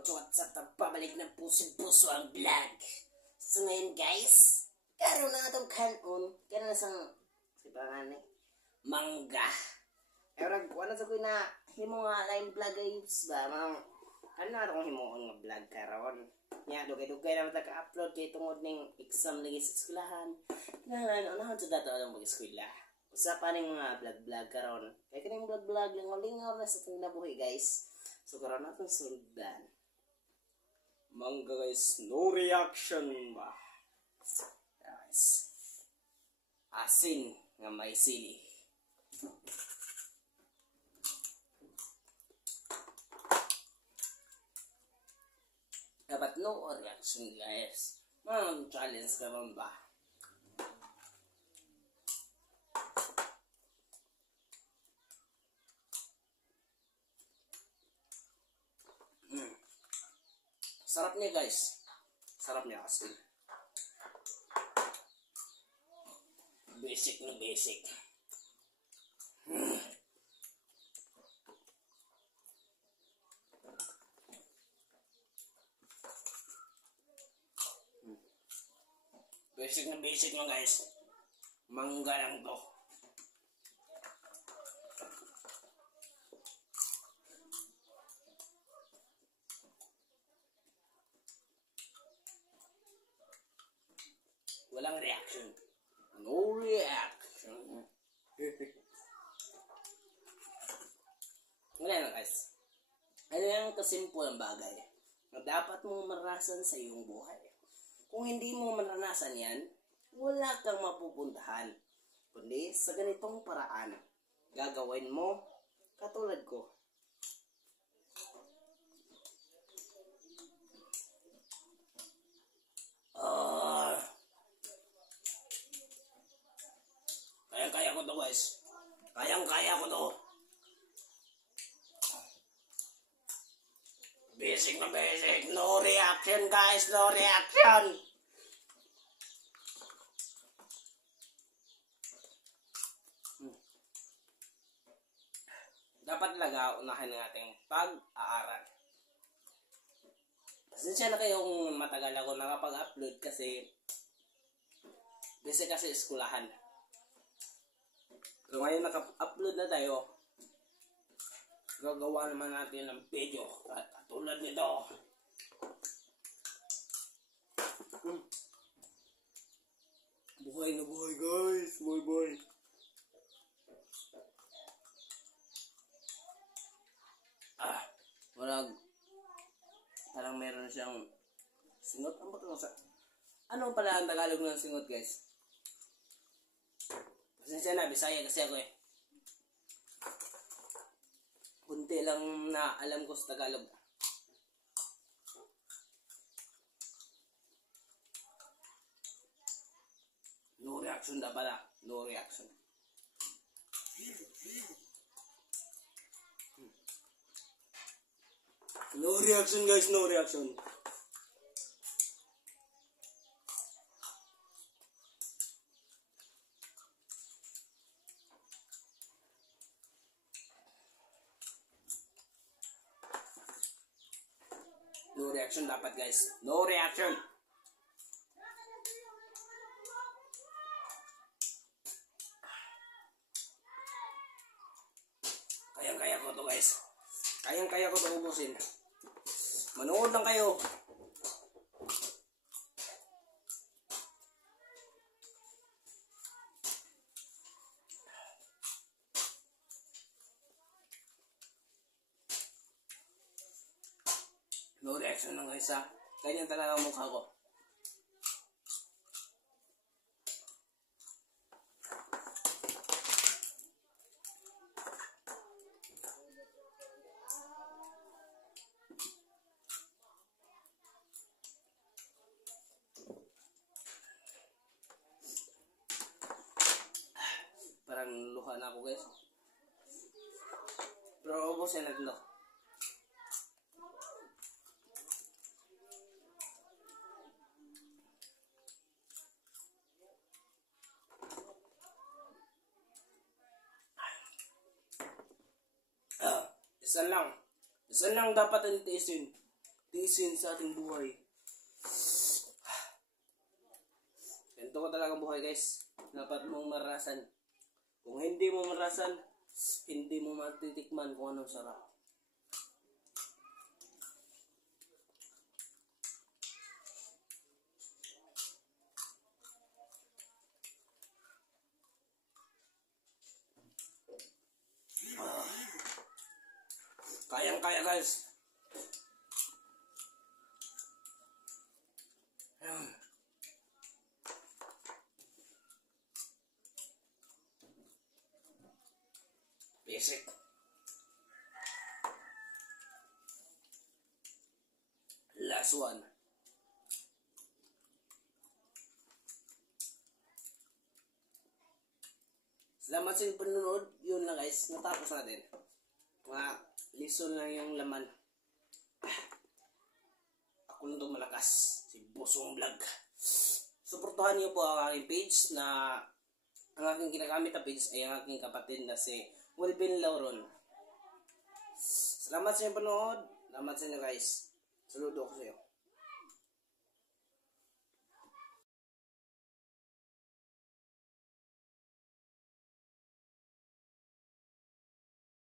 What's up? Pabalik ng puso ang vlog. So ngayon guys, karoon na itong kanon. Kaya na sang, sipangan mangga. Pero wala sa ko na himo nga line vlog guys ba? Ano na akong himo nga vlog karon. Nya dugay-dugay na mata-upload kay tungod ning exam lagi sa eskwelahan. Kinahanglan unahan sa dato ang mag-eskwela. Usapan ning mga vlog karon. Kay kining vlog lingaw-lingaw na sa itong nabuhi guys. So karon natin sundan. Mangga guys, no reaction ba? Guys, asin nga may sili. Dapat no reaction guys. Challenge karon ba? Sarap niya guys. Sarap niya kasi. Basic na basic. Basic na basic lang guys. Mangga lang to. Walang reaction. No reaction. Wala na guys. Ano yung kasimple ang bagay na dapat mong maranasan sa iyong buhay. Kung hindi mo maranasan yan, wala kang mapupuntahan. Kundi sa ganitong paraan, gagawin mo katulad ko. Kayang-kaya ko to guys. Kayang-kaya ko to. Basic na basic. No reaction guys. No reaction. Dapat talaga unahin ng ating pag-aaral. Pasensya na kayong matagal ako nakapag-upload kasi kasi eskulahan. Pero ngayon naka-upload na tayo. Gagawa naman natin ng video katulad nito. Buhay na buhay guys. Buhay. Parang meron siyang singot. Ano pala ang Tagalog ng singot guys? Pasensya na, Bisaya kasi ako eh. Kunti lang na alam ko sa Tagalog. No reaction na pala. No reaction. No reaction guys, no reaction. No reaction dapat guys. No reaction. Kayang-kaya ko to guys. Kayang-kaya ko to ubusin. Manood lang kayo. No reaction lang guys ha. Ganyan talaga ang mukha ko. Parang luha na ako guys. Pero ubusin natin to. Isa lang dapat ang tiisin. tiisin sa ating buhay. Ganito ko talagang buhay guys. Dapat mong marasan. Kung hindi mo marasan, hindi mo matitikman kung anong sarap. Kayang-kaya guys. Basic. Last one. Salamat sa panonood. Yun lang guys. Natapos natin. Mga lesson lang yung laman. Ako lang itong malakas. Si Bosong Vlog. Suportahan niyo po ang aking page na ang aking ginagamit na page ay ang aking kapatid na si Wilvin Lauron. Salamat sa inyong panonood. Salamat sa inyo guys. Saludo ako sa iyo.